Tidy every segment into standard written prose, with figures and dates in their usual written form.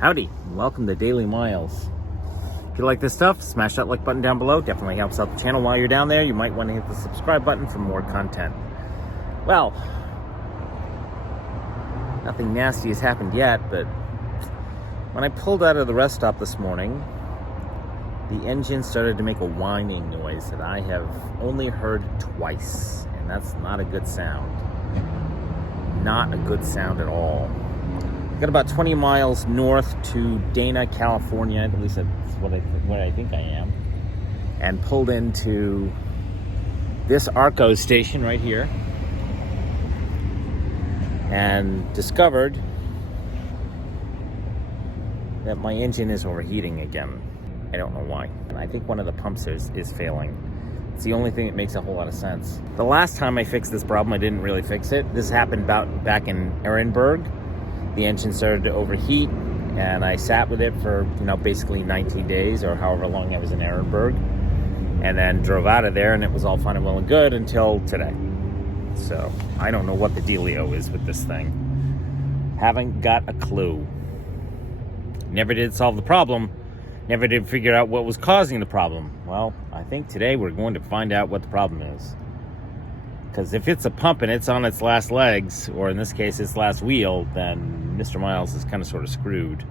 Howdy, welcome to Daily Miles. If you like this stuff, smash that like button down below. Definitely helps out the channel. While you're down there, you might want to hit the subscribe button for more content. Well, nothing nasty has happened yet, but when I pulled out of the rest stop this morning, the engine started to make a whining noise that I have only heard twice, and that's not a good sound. Not a good sound at all. Got about 20 miles north to Dana, California, at least that's what I think I am, and pulled into this Arco station right here and discovered that my engine is overheating again. I don't know why. And I think one of the pumps is failing. It's the only thing that makes a whole lot of sense. The last time I fixed this problem, I didn't really fix it. This happened back in Ehrenberg. The engine started to overheat, and I sat with it for, basically 19 days or however long I was in Ehrenberg, and then drove out of there, and it was all fine and well and good until today. So I don't know what the dealio is with this thing. Haven't got a clue. Never did solve the problem. Never did figure out what was causing the problem. Well, I think today we're going to find out what the problem is. Because if it's a pump and it's on its last legs, or in this case its last wheel, then Mr. Miles is kind of sort of screwed.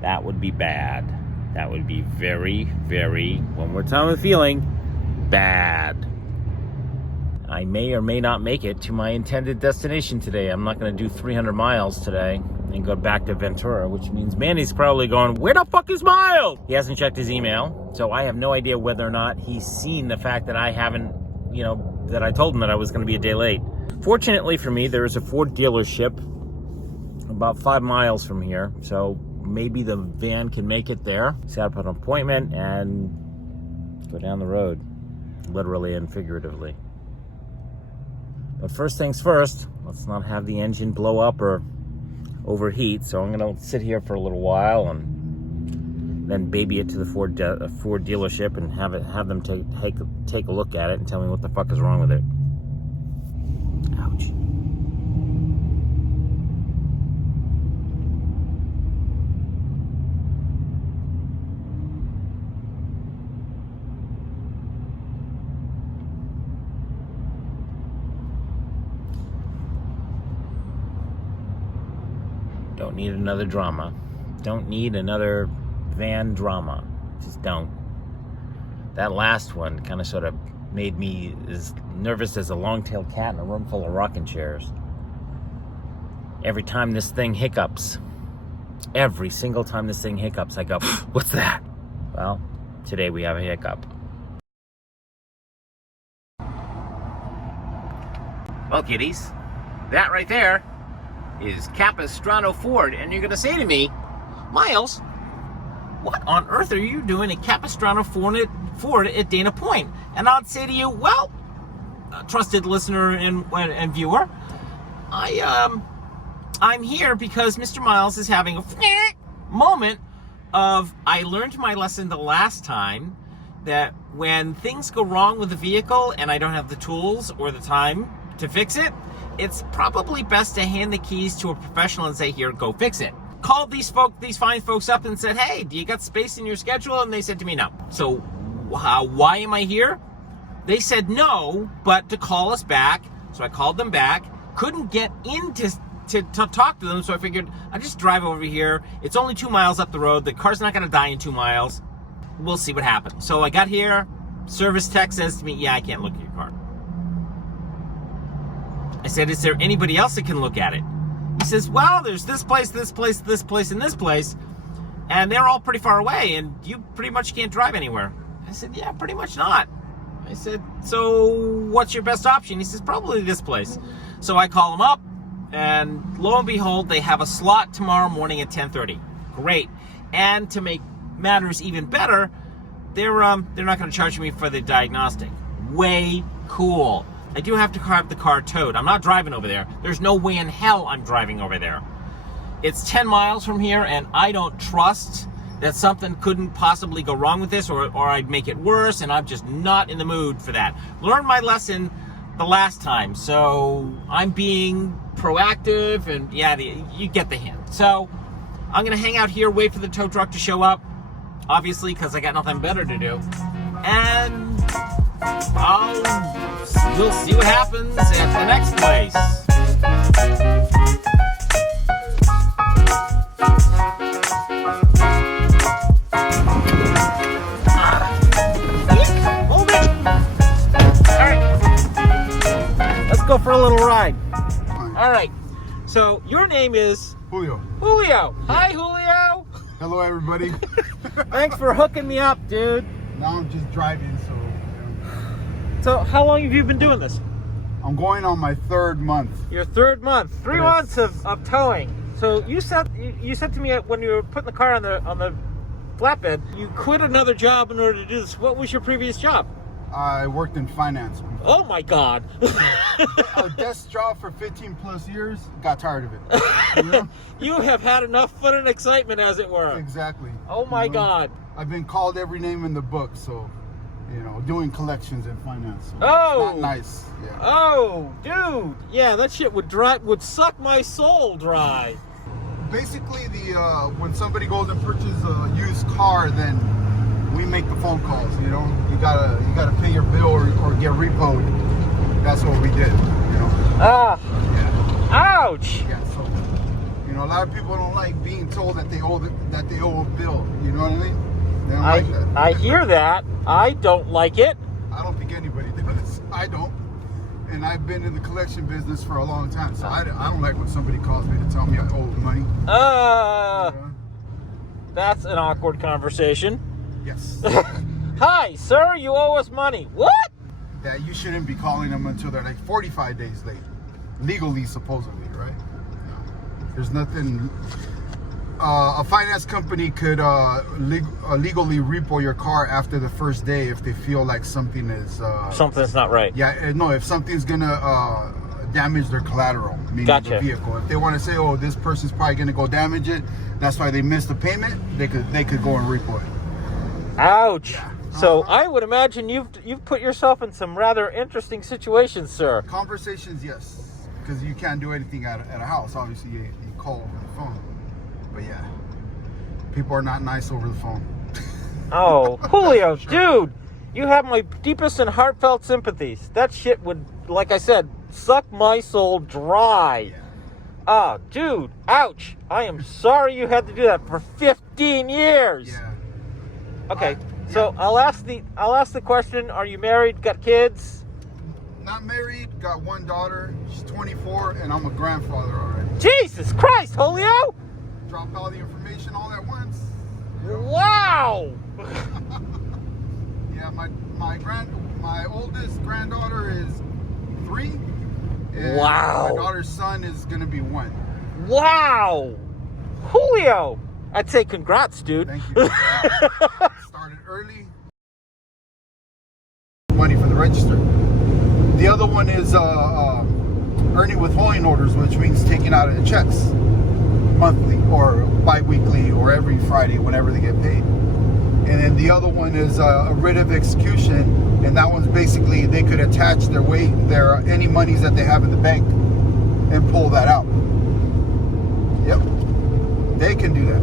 That would be bad. That would be very, very, one more time with feeling, bad. I may or may not make it to my intended destination today. I'm not going to do 300 miles today and go back to Ventura, which means Manny's probably going, where the fuck is Miles? He hasn't checked his email, so I have no idea whether or not he's seen the fact that I haven't, that I told him that I was going to be a day late. Fortunately for me, there is a Ford dealership about 5 miles from here, so maybe the van can make it there, set up an appointment, and go down the road, literally and figuratively. But first things first, let's not have the engine blow up or overheat, so I'm going to sit here for a little while and then baby it to the Ford dealership and have them take a look at it and tell me what the fuck is wrong with it. Ouch. Don't need another drama. Don't need another van drama. Just don't. That last one kind of sort of made me as nervous as a long-tailed cat in a room full of rocking chairs. Every time this thing hiccups, every single time this thing hiccups, I go, what's that? Well, today we have a hiccup. Well, kiddies, that right there is Capistrano Ford, and you're going to say to me, Miles, what on earth are you doing at Capistrano Ford at Dana Point? And I'd say to you, well, trusted listener and viewer, I'm here because Mr. Miles is having a moment of, I learned my lesson the last time that when things go wrong with the vehicle and I don't have the tools or the time to fix it, it's probably best to hand the keys to a professional and say, here, go fix it. Called these fine folks up and said, hey, do you got space in your schedule? And they said to me, no. So why am I here? They said no, but to call us back. So I called them back, couldn't get in to talk to them. So I figured I'd just drive over here. It's only 2 miles up the road. The car's not going to die in 2 miles. We'll see what happens. So I got here. Service tech says to me, yeah, I can't look at your car. I said, is there anybody else that can look at it? He says, well, there's this place, this place, this place, and this place, and they're all pretty far away, and you pretty much can't drive anywhere. I said, yeah, pretty much not. I said, so what's your best option? He says, probably this place. So I call them up, and lo and behold, they have a slot tomorrow morning at 10:30. Great. And to make matters even better, they're not going to charge me for the diagnostic. Way cool. I do have to have the car towed. I'm not driving over there. There's no way in hell I'm driving over there. It's 10 miles from here, and I don't trust that something couldn't possibly go wrong with this, or I'd make it worse, and I'm just not in the mood for that. Learned my lesson the last time, so I'm being proactive, and yeah, you get the hint. So I'm going to hang out here, wait for the tow truck to show up, obviously, because I got nothing better to do. And we'll see what happens at the next place. Hold it. All right. Let's go for a little ride. All right. So your name is Julio. Julio. Hi, Julio. Hello, everybody. Thanks for hooking me up, dude. Now I'm just driving, so. So how long have you been doing this? I'm going on my 3rd month. Your 3rd month. 3 months of towing. So you said to me when you were putting the car on the flatbed, you quit another job in order to do this. What was your previous job? I worked in finance. Oh my God. A desk job for 15 plus years, got tired of it. You know? You have had enough fun and excitement, as it were. Exactly. Oh my God. I've been called every name in the book, so, doing collections in finance. So Oh. it's not nice. Yeah. Oh, dude. Yeah, that shit would suck my soul dry. Basically, when somebody goes and purchases a used car, then we make the phone calls. You gotta pay your bill or get repoed. That's what we did. Ah. Yeah. Ouch. Yeah. So, a lot of people don't like being told that they owe a bill. You know what I mean? They don't like that. I hear that. I don't like it. I don't think anybody does. I don't. And I've been in the collection business for a long time, so I don't like when somebody calls me to tell me I owe money. That's an awkward conversation. Yes. Hi, sir, you owe us money. What? That you shouldn't be calling them until they're like 45 days late. Legally, supposedly, right? No. There's nothing... a finance company could legally repo your car after the first day if they feel like something is... something's not right. Yeah, no, if something's gonna damage their collateral, meaning Gotcha. the vehicle. If they want to say, oh, this person's probably gonna go damage it, that's why they missed the payment, they could go and repo it. Ouch. So I would imagine you've put yourself in some rather interesting situations, sir. Conversations, yes, because you can't do anything at a house. Obviously, you call over the phone. But yeah, people are not nice over the phone. Oh, Julio, dude, you have my deepest and heartfelt sympathies. That shit would, like I said, suck my soul dry. Yeah. Oh, dude, ouch. I am sorry you had to do that for 15 years. Yeah. Okay, so I'll ask the question, are you married, got kids? Not married, got one daughter. She's 24, and I'm a grandfather already. Jesus Christ, Julio! Drop all the information all at once. Wow! Yeah, my oldest granddaughter is 3. And Wow. My daughter's son is gonna be 1. Wow! Julio! I'd say congrats, dude. Thank you. Started early. Money for the register. The other one is earning withholding orders, which means taking out of the checks monthly or bi-weekly or every Friday whenever they get paid. And then the other one is a writ of execution, and that one's basically they could attach their any monies that they have in the bank and pull that out. Yep, they can do that.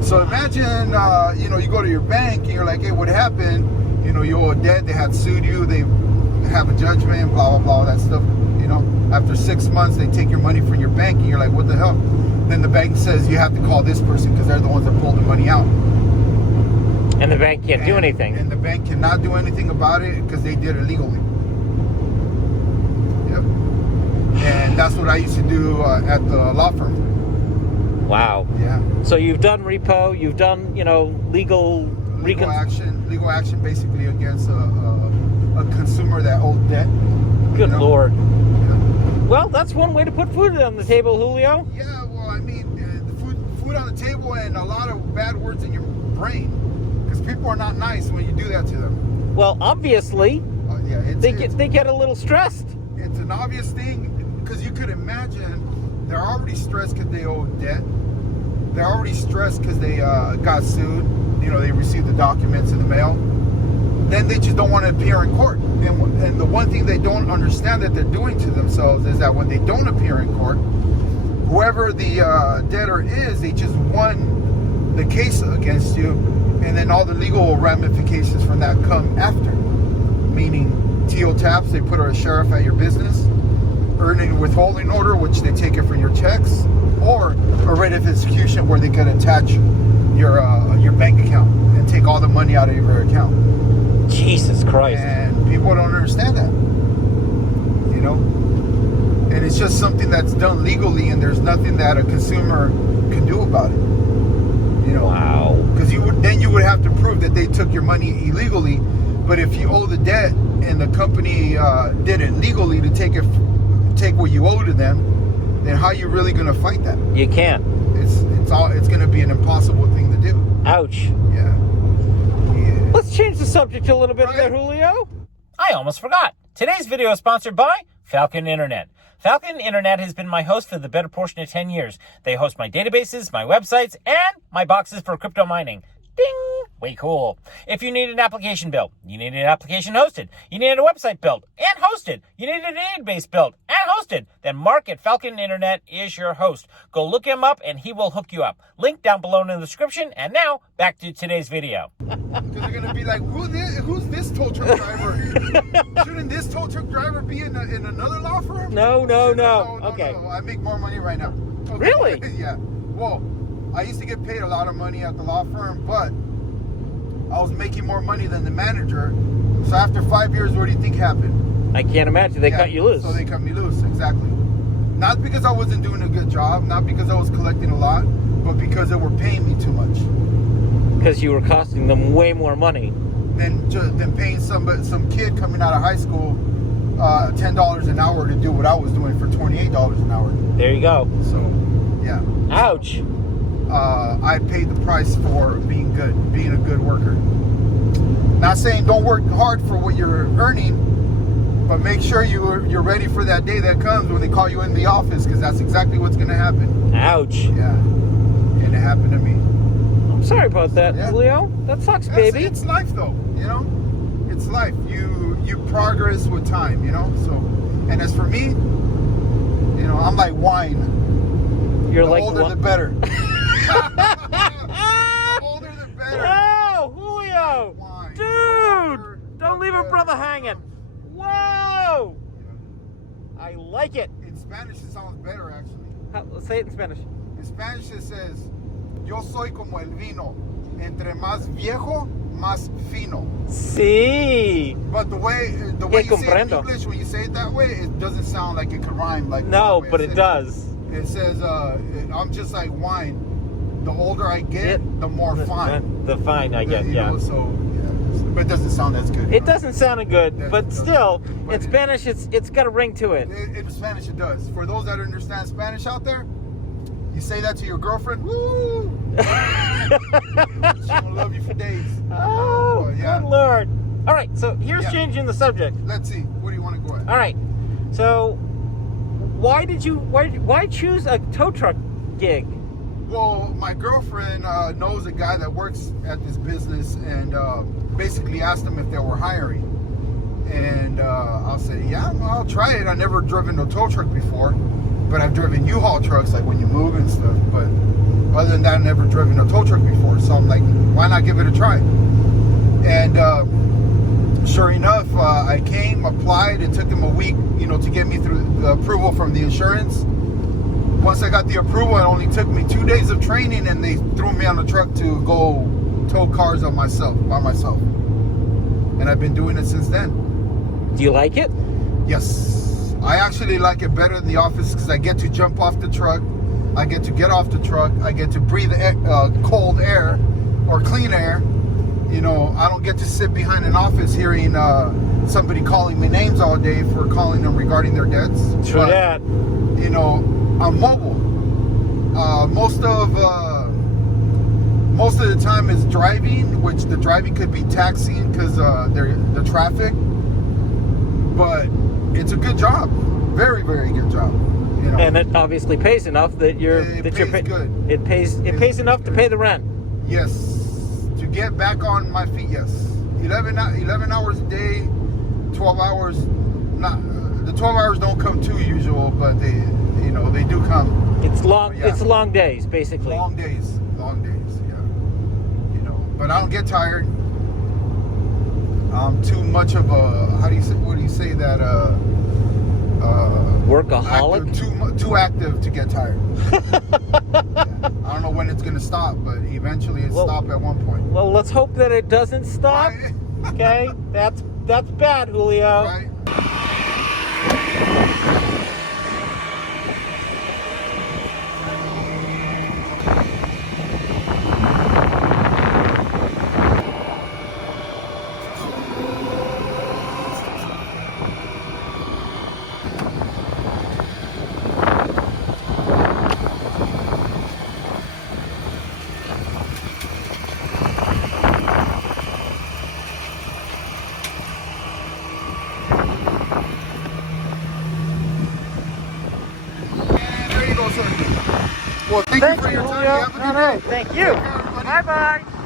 So imagine, you go to your bank and you're like, hey, what happened? You owe a debt, they had sued you, they have a judgment, blah, blah, blah, that stuff. After 6 months, they take your money from your bank and you're like, what the hell? Then the bank says you have to call this person because they're the ones that pulled the money out. And the bank can't do anything. And the bank cannot do anything about it because they did it legally. Yep. And that's what I used to do at the law firm. Wow. Yeah. So you've done repo, you've done, legal action basically against a consumer that owed debt. Good Lord. Yeah. Well, that's one way to put food on the table, Julio. Yeah, well, I mean, the food on the table and a lot of bad words in your brain. Because people are not nice when you do that to them. Well, obviously, yeah, they get a little stressed. It's an obvious thing because you could imagine they're already stressed because they owe debt. They're already stressed because they got sued. They received the documents in the mail. Then they just don't want to appear in court. And the one thing they don't understand that they're doing to themselves is that when they don't appear in court, whoever the debtor is, they just won the case against you, and then all the legal ramifications from that come after. Meaning, TO taps, they put a sheriff at your business, earning withholding order, which they take it from your checks, or a writ of execution where they can attach your bank account and take all the money out of your account. Jesus Christ. And people don't understand that. You know? And it's just something that's done legally, and there's nothing that a consumer can do about it. You know? Wow. Because you would have to prove that they took your money illegally. But if you owe the debt and the company did it legally to take what you owe to them, then how are you really going to fight that? You can't. It's going to be an impossible thing to do. Ouch. Yeah. Let's change the subject a little bit there, Julio. I almost forgot. Today's video is sponsored by Falcon Internet. Falcon Internet has been my host for the better portion of 10 years. They host my databases, my websites, and my boxes for crypto mining. Ding! Way cool. If you need an application built, you need an application hosted, you need a website built and hosted, you need a database built and hosted, then Mark at Falcon Internet is your host. Go look him up and he will hook you up. Link down below in the description. And now, back to today's video. Because they're going to be like, who's this tow truck driver? Shouldn't this tow truck driver be in another law firm? No. Okay. No. I make more money right now. Okay. Really? Yeah. Well, I used to get paid a lot of money at the law firm, but I was making more money than the manager. So after 5 years, what do you think happened? I can't imagine. They cut you loose. So they cut me loose, exactly. Not because I wasn't doing a good job, not because I was collecting a lot, but because they were paying me too much. Because you were costing them way more money than paying some kid coming out of high school $10 an hour to do what I was doing for $28 an hour. There you go. So, yeah. Ouch. I paid the price for being good, being a good worker. Not saying don't work hard for what you're earning, but make sure you're ready for that day that comes when they call you in the office, because that's exactly what's going to happen. Ouch. Yeah. And it happened to me. I'm sorry about that, Julio. That sucks, baby. It's life, though. You know, it's life. You progress with time. You know. So, and as for me, you know, I'm like wine. You're the like older the better. The older the better. Whoa, Julio, Wine. dude, don't leave a brother hanging. Whoa, I like it. In Spanish, it sounds better, actually. Let's say it in Spanish. In Spanish, it says, "Yo soy como el vino, entre más viejo, más fino." Sí. But the way you say it in English, when you say it that way, it doesn't sound like it can rhyme. Like no, but it does. It says, "I'm just like wine. The older I get, the more fine." The fine I get, yeah. Know, so, yeah. But it doesn't sound as good. It doesn't sound good, but still, in Spanish, it's got a ring to it. In Spanish, it does. For those that understand Spanish out there, you say that to your girlfriend, woo! She will love you for days. Oh, yeah. Good Lord. All right, so here's changing the subject. Let's see. What do you want to go at? All right. So, why choose a tow truck gig? Well, my girlfriend knows a guy that works at this business, and basically asked him if they were hiring. And I'll say, yeah, I'll try it. I've never driven a tow truck before, but I've driven U-Haul trucks, like when you move and stuff. But other than that, I've never driven a tow truck before. So I'm like, why not give it a try? And sure enough, I came, applied. It took them a week, to get me through the approval from the insurance. Once I got the approval, it only took me 2 days of training, and they threw me on the truck to go tow cars by myself. And I've been doing it since then. Do you like it? Yes. I actually like it better than the office because I get to jump off the truck. I get to get off the truck. I get to breathe cold air or clean air. I don't get to sit behind an office hearing somebody calling me names all day for calling them regarding their debts. True that. I'm mobile. Most of the time is driving, which the driving could be taxiing because the traffic. But it's a good job, very, very good job. And it obviously pays enough that it pays good. It pays enough to pay the rent. Yes, to get back on my feet. Yes, 11 hours a day, 12 hours. Not the 12 hours don't come too usual, but you know, they do come. It's long. Yeah. It's long days, basically. Long days. Yeah. You know, but I don't get tired. I'm too much of a, how do you say? What do you say that? Workaholic. Too active to get tired. Yeah. I don't know when it's gonna stop, but eventually it stop at one point. Well, let's hope that it doesn't stop. Right? Okay, that's bad, Julio. Right. Well, thank you for your time. Julio. You have a good day. Thank you. Bye-bye.